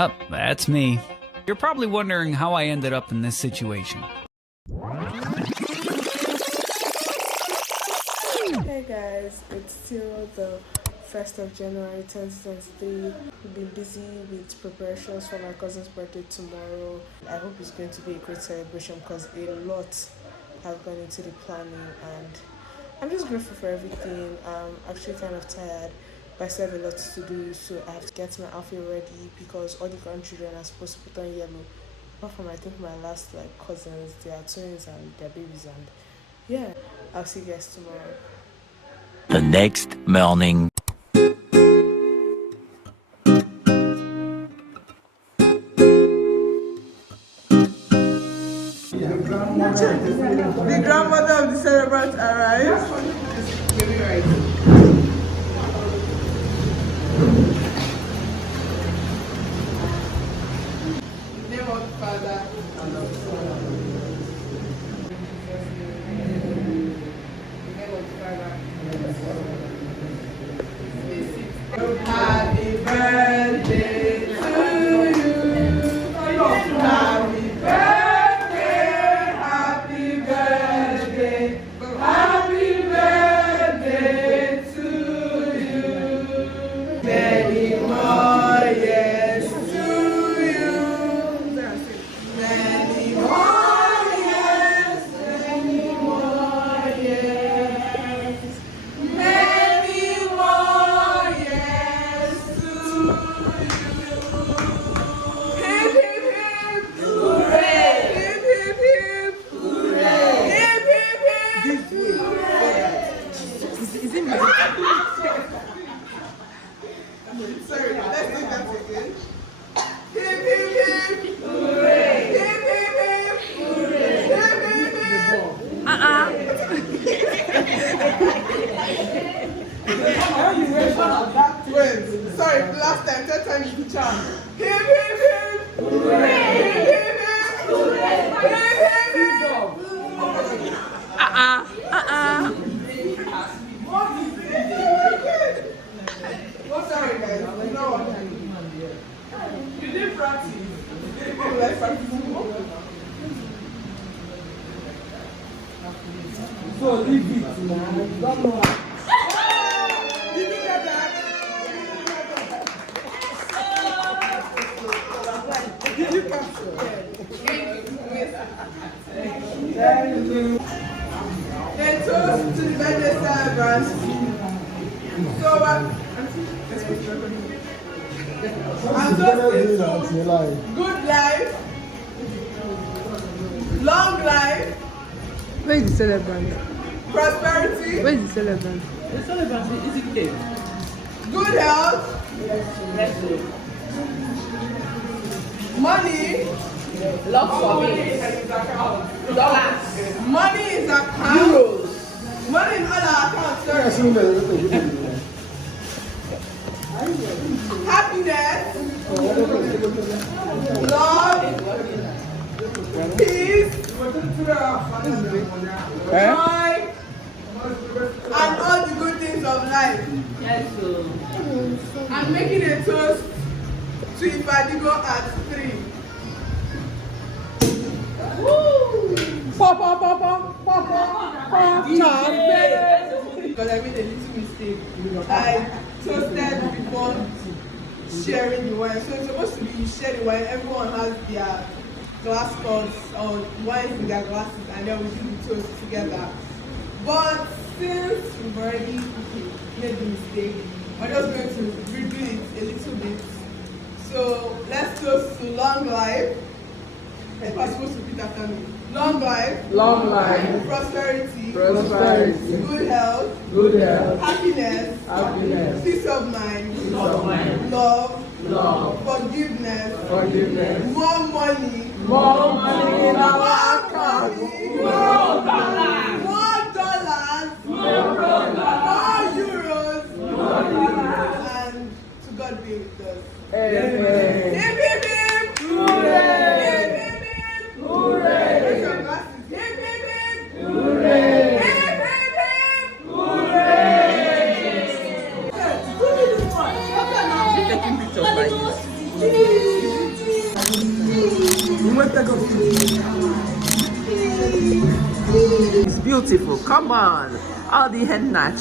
Yep, that's me. You're probably wondering how I ended up in this situation. Hey guys, it's still the 1st of January 2023. We've been busy with preparations for my cousin's birthday tomorrow. I hope it's going to be a great celebration because a lot has gone into the planning, and I'm just grateful for everything. I'm actually kind of tired, but I still have a lot to do, so I have to get my outfit ready because all the grandchildren are supposed to put on yellow. Apart from I think my last cousins, they are twins and they're babies, and yeah, I'll see you guys tomorrow. The next morning. The grandmother of the celebrant arrives. In the name of the Father and of the Son. In the name of the Father and of the Son. Happy birthday to you. Happy birthday, happy birthday, happy birthday to you. Many more years to you. Many more years, many more years, many more years to you. Hip, hip, hip, hooray! Hip, hip, hip, hooray! Hip, hip, hip, hooray! Is it me? Sorry, let's do that again. Hip, hip, hip, hooray! Hip, hip, hip, hooray! Hip, hip, hip. Wait, sorry, last time, third time you could chant. Hip, hip, hip, hooray! Hip, hip, hip, hooray! Hip, hip, hip. Sorry guys, you know what I mean. You did practice. Let's practice more. So leave it now. You don't know how. Did you get that? Did you capture? Thank you. A toast to the birthday celebrants. So I'm toasting to good life, long life, Where is the celebrant? prosperity, Where is the celebrant? The celebration is it cake? good health, money. Lots of it. Dollars. Money is account. Euros. Money in all our accounts, sir. Happiness, love, peace, joy, and all the good things of life. Yes, sir. I'm making a toast to Ifadigo at 3. Because I made a little mistake. I toasted before sharing the wine. So it's supposed to be you share the wine. Everyone has their glass cups or wine in their glasses, and then we do the toast together. But since we've already made the mistake, we're just going to redo it a little bit. So let's toast to long life. If I'm supposed to repeat after me. Long life. Long life. Prosperity. Prosperity. Good health. Good health. Happiness. Happiness. Peace of mind. Peace of mind. Love. Love. Forgiveness. Forgiveness. More money. More money in our account. More dollars. More dollars. More dollars. More euros. More euros. And to God be with us. Amen. Hip, hip, hip. Hooray. Hip, hip, hip. Hooray. Raise your glasses. Hip, hip, hip. Hooray. Hip, hip, hip. Hooray. Who did this one? Taking pictures like this. It's beautiful. Come on. All the henna.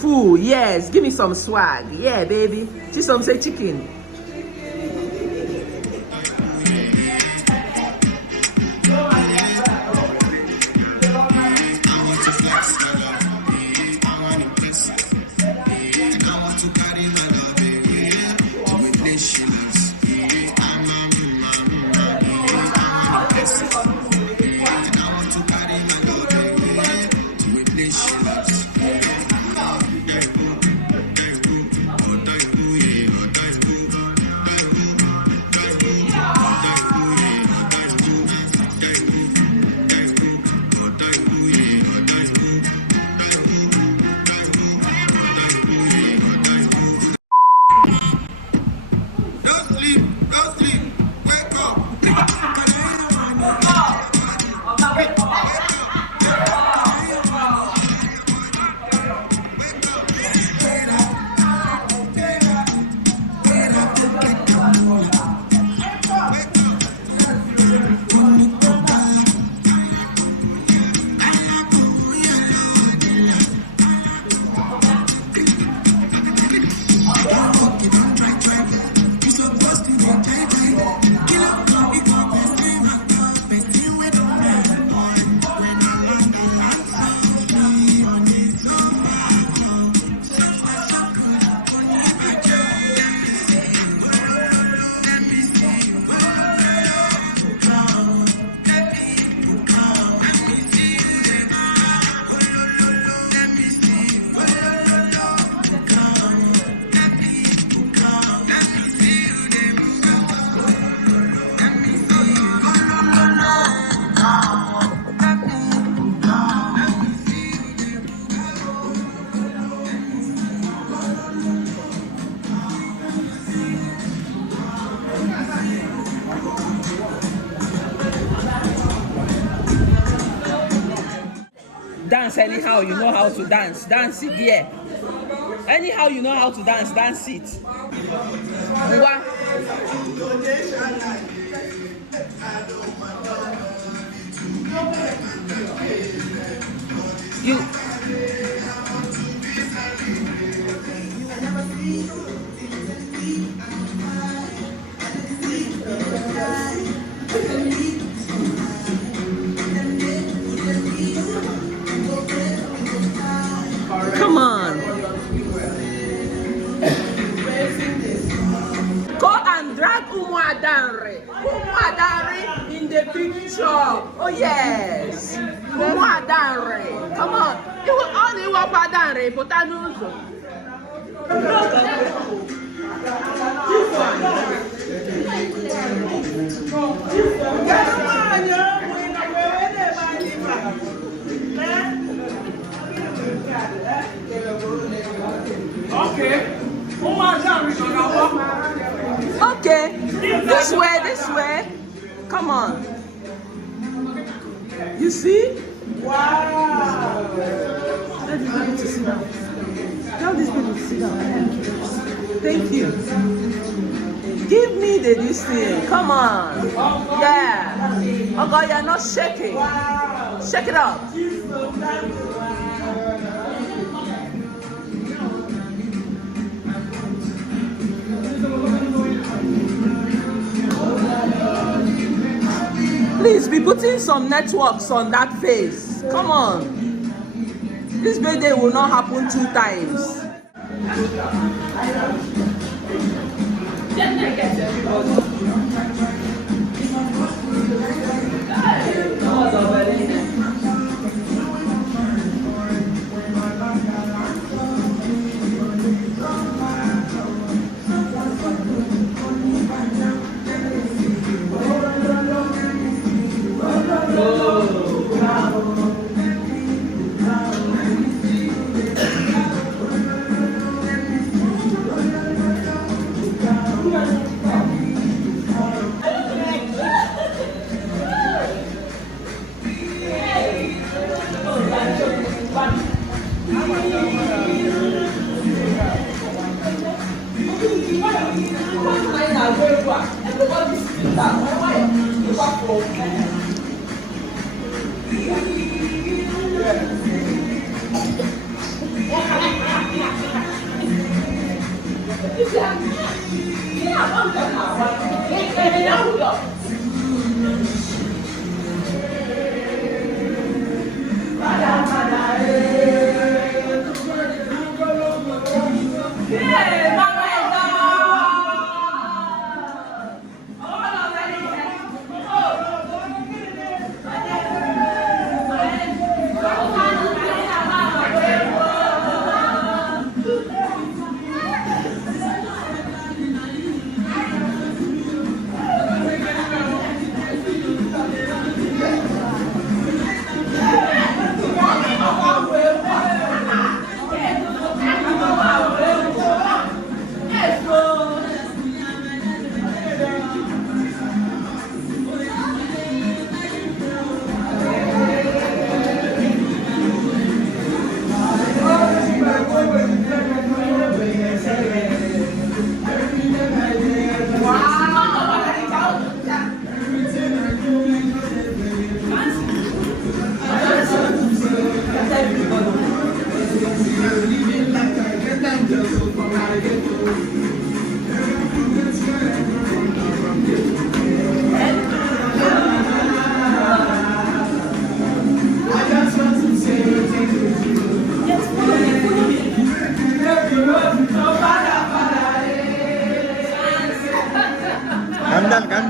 Food, yes. Give me some swag. Yeah, baby. Chisom say chicken. Dance anyhow you know how to dance. Dance it there. Anyhow you know how to dance, dance it. Ngwa. You. Come on. Go and drag Umuadanre. Umuadanre in the picture. Oh yes. Umuadanre. Come on. You will only walk Adanre, but I know so. Okay, this way. Come on. You see? Wow. Tell these people to sit down. Tell these people to sit down. Thank you. Give me this thing. Come on. Yeah. Oh God, you're not shaking. Shake it up. Please be putting some networks on that face. Come on. This birthday will not happen 2 times.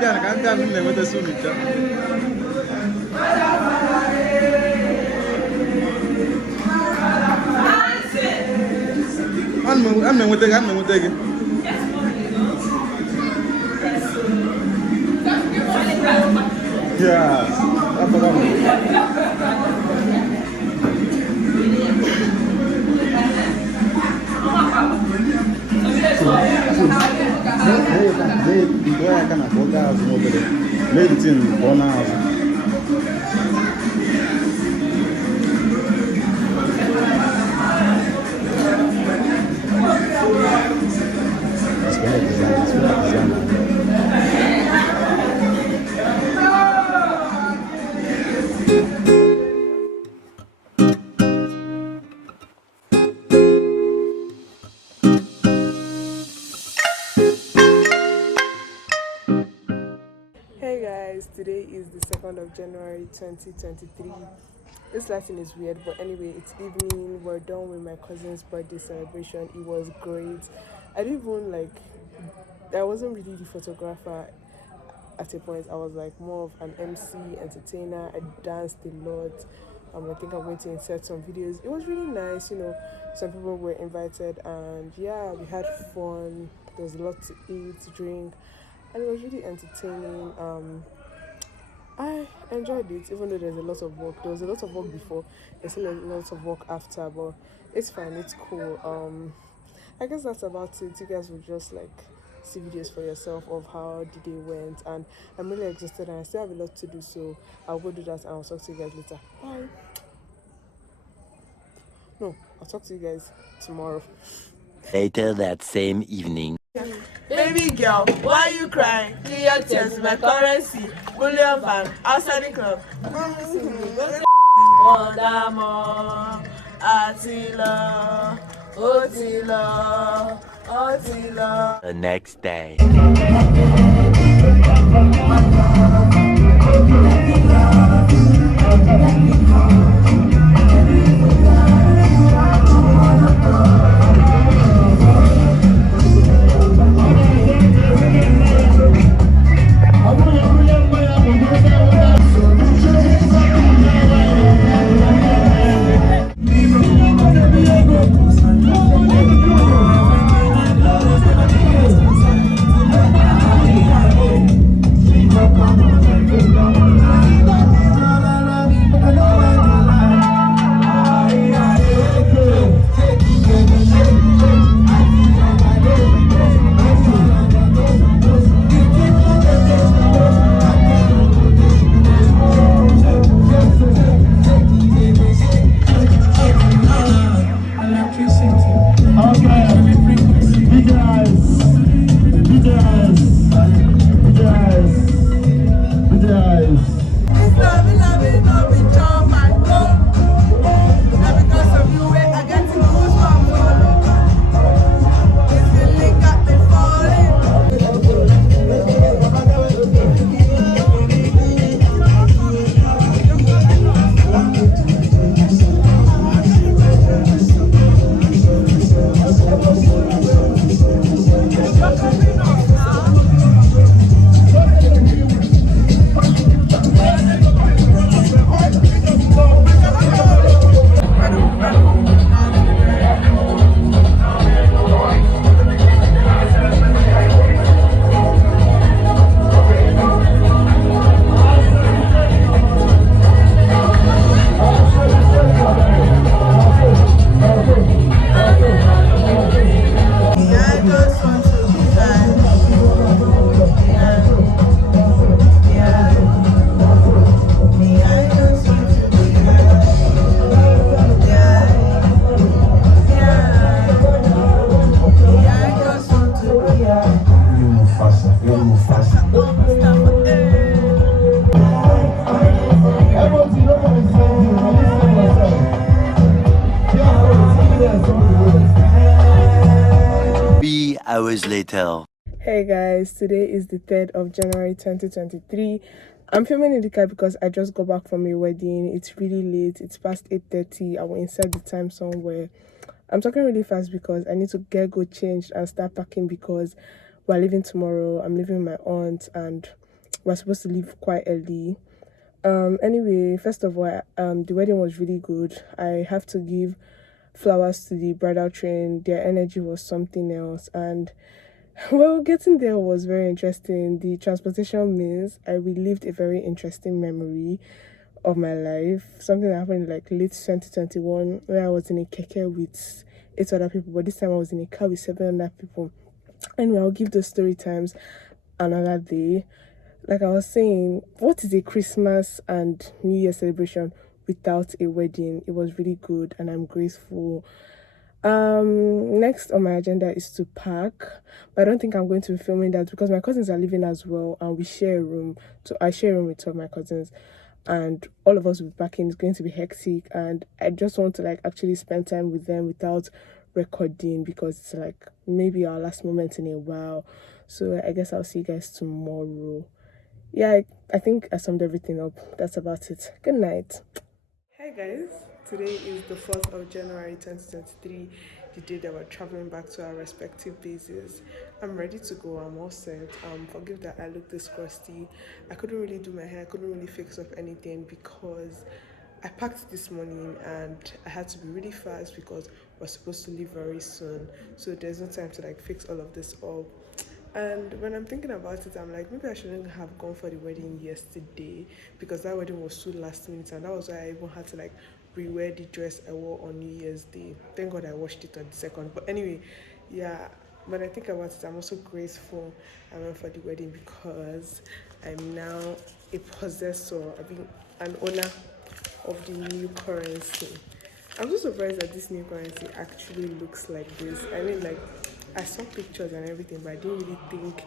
Kandan nimeweza sumita. Anme mutege. Yeah, apa kamu? They kind of orgasm over there. Medicine, bonus. Today is the 2nd of January 2023. This lighting is weird, but anyway, it's evening. We're done with my cousin's birthday celebration. It was great. I wasn't really the photographer at a point. I was like more of an MC, entertainer. I danced a lot. I think I'm going to insert some videos. It was really nice, some people were invited, and yeah, we had fun. There was a lot to eat, to drink, and it was really entertaining. I enjoyed it, even though there's a lot of work. There was a lot of work before, there's still a lot of work after, but it's fine, it's cool. I guess that's about it. You guys will just see videos for yourself of how the day went, and I'm really exhausted and I still have a lot to do, so I'll go do that and I'll talk to you guys later. Bye. No, I'll talk to you guys tomorrow. Later that same evening. Baby girl, why you crying? Clear your tears, my currency. Bullion van, outside the club. Wondermore, Attila, Otila, Otila. The next day. Everybody know what I'm saying. Listen to myself. 3 hours later. Hey guys, today is the 3rd of January 2023. I'm filming in the car because I just got back from a wedding. It's really late. It's past 8:30. I will insert the time somewhere. I'm talking really fast because I need to go changed and start packing because we're leaving tomorrow. I'm leaving my aunt and we're supposed to leave quite early. Anyway, first of all, the wedding was really good. I have to give flowers to the bridal train. Their energy was something else, and well, getting there was very interesting. The transportation means I relived a very interesting memory of my life. Something that happened in like late 2021 where I was in a keke with 8 other people, but this time I was in a car with 700 people. Anyway, I'll give those story times another day. Like I was saying, what is a Christmas and New Year celebration without a wedding? It was really good and I'm grateful. Next on my agenda is to pack, but I don't think I'm going to be filming that because my cousins are living as well and we share a room. So I share a room with 2 of my cousins and all of us will be packing. It's going to be hectic and I just want to like actually spend time with them without recording because it's like maybe our last moment in a while. So I guess I'll see you guys tomorrow. Yeah, I think I summed everything up. That's about it. Good night. Hi guys, today is the 4th of January 2023, the day that we're traveling back to our respective bases. I'm ready to go. I'm all set. Forgive that I look this crusty. I couldn't really do my hair. I couldn't really fix up anything because I packed this morning and I had to be really fast because we're supposed to leave very soon. So there's no time to like fix all of this up. And when I'm thinking about it, I'm like, maybe I shouldn't have gone for the wedding yesterday because that wedding was so last minute and that was why I even had to like rewear the dress I wore on New Year's Day. Thank God I washed it on the 2nd. But anyway, yeah, when I think about it, I'm also grateful I went for the wedding because I'm now a possessor, an owner of the new currency. I'm so surprised that this new currency actually looks like this. I mean, like, I saw pictures and everything, but I didn't really think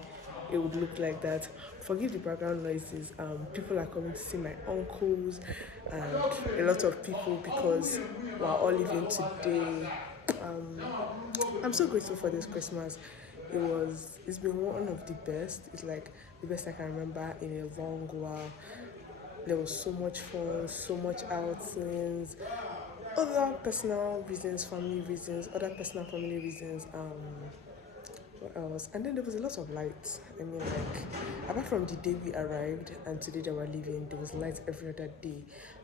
it would look like that. Forgive the background noises. People are coming to see my uncles and a lot of people because we're all leaving today. I'm so grateful for this Christmas. It's been one of the best. It's like the best I can remember in a long while. There was so much fun, so much outings, other personal reasons, family reasons, other personal family reasons, what else? And then there was a lot of lights. I mean, like, apart from the day we arrived and today that we're leaving, there was lights every other day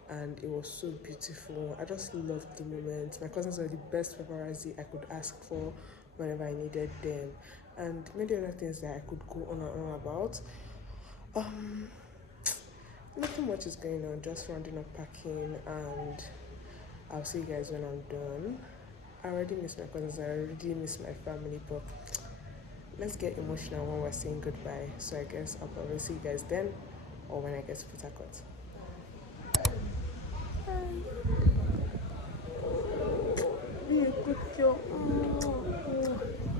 and it was so beautiful. I just loved the moment. My cousins were the best paparazzi I could ask for whenever I needed them, and many other things that I could go on and on about. Nothing much is going on, just rounding up packing, and I'll see you guys when I'm done. I already miss my cousins, I already miss my family, but let's get emotional when we're saying goodbye. So I guess I'll probably see you guys then or when I get to Port Harcourt. Be a good girl.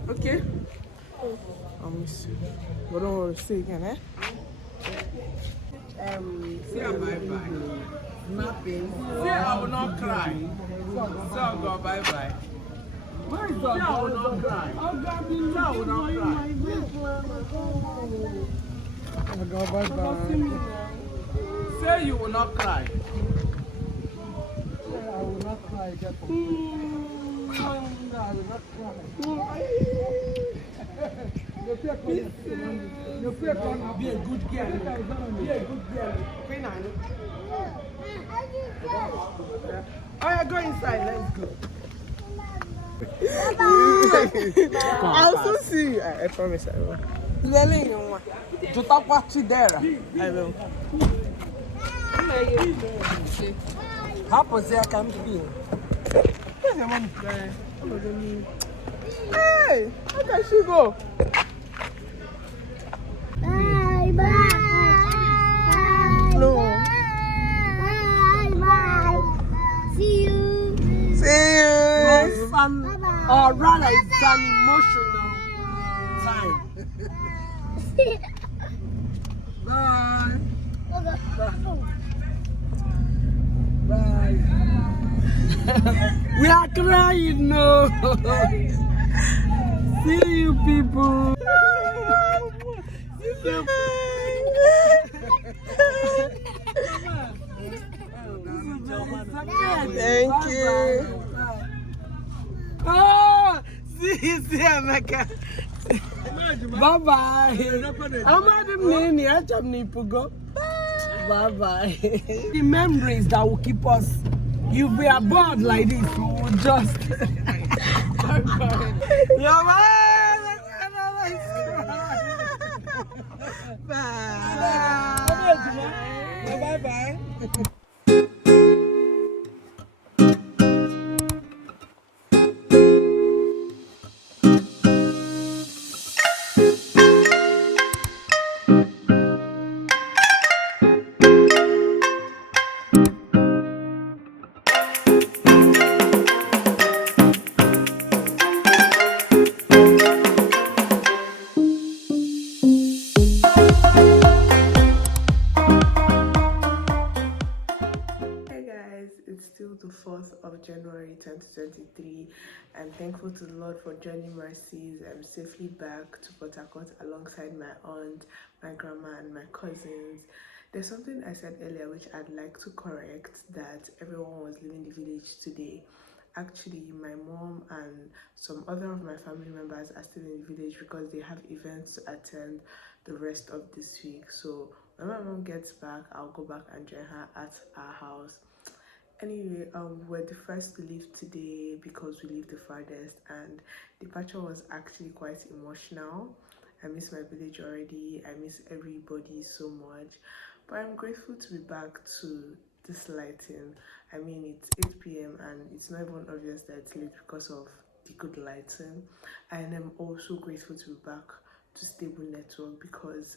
Okay? I'll miss you. But don't worry, see you again, eh? Say bye-bye. Nothing. Say I will not cry. Say I'll go bye-bye. Where is that? Say I will not cry. Say I will not cry. I'll go bye-bye. Say you will not cry. I will not cry. I will not cry. Be a good girl. Be a good girl. Alright, go inside. Let's go. I'll still see you. I promise I will. To talk what you there. I will. How was I come to be? Hey, how can she go? Bye bye. No. Bye bye. See you. See you. Or rather, it's an emotional time. Bye. We are crying, no. See you people. Thank you. Oh, see, Emeka. Bye bye. I'm at the name. Bye bye. The memories that will keep us. You'll be aboard like this. We will just. Your man. Bye. Bye bye. It's still the 4th of January 2023. I'm thankful to the Lord for journey mercies. I'm safely back to Port Harcourt alongside my aunt, my grandma, and my cousins. There's something I said earlier which I'd like to correct, that everyone was leaving the village today. Actually, my mom and some other of my family members are still in the village because they have events to attend the rest of this week. So when my mom gets back, I'll go back and join her at our house. Anyway, we're the first to leave today because we live the farthest, and departure was actually quite emotional. I miss my village already. I miss everybody so much, but I'm grateful to be back to this lighting. I mean, it's 8 p.m. and it's not even obvious that it's late because of the good lighting. And I'm also grateful to be back to stable network because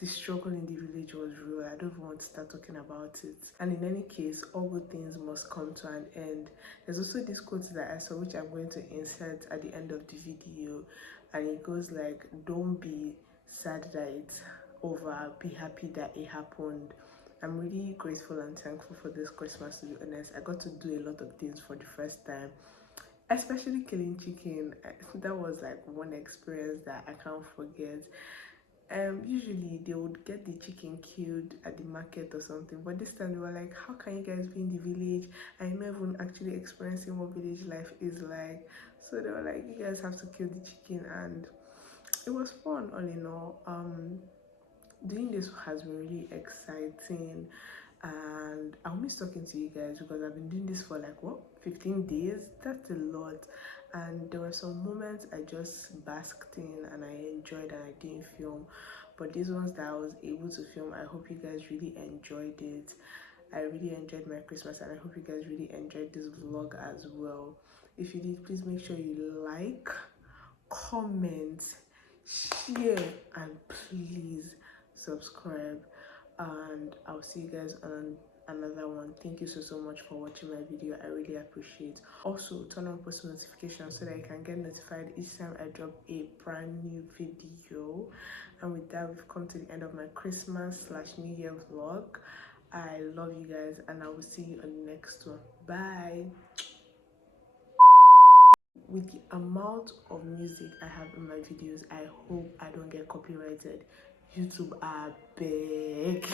the struggle in the village was real. I don't want to start talking about it. And in any case, all good things must come to an end. There's also this quote that I saw, which I'm going to insert at the end of the video, and it goes like, don't be sad that it's over, be happy that it happened. I'm really grateful and thankful for this Christmas, to be honest. I got to do a lot of things for the first time, especially killing chicken. That was like one experience that I can't forget. Usually they would get the chicken killed at the market or something, but this time they were like, how can you guys be in the village and you're not even actually experiencing what village life is like? So they were like, you guys have to kill the chicken, and it was fun all in all. Doing this has been really exciting, and I'll miss talking to you guys because I've been doing this for like 15 days. That's a lot. And there were some moments I just basked in and I enjoyed and I didn't film, but these ones that I was able to film, I hope you guys really enjoyed it. I really enjoyed my Christmas, and I hope you guys really enjoyed this vlog as well. If you did, please make sure you like, comment, share, and please subscribe. And I'll see you guys on another one. Thank you so much for watching my video. I really appreciate. Also, turn on post notifications so that you can get notified each time I drop a brand new video. And with that, we've come to the end of my Christmas/New Year vlog. I love you guys, and I will see you on the next one. Bye. With the amount of music I have in my videos, I hope I don't get copyrighted. YouTube, I beg.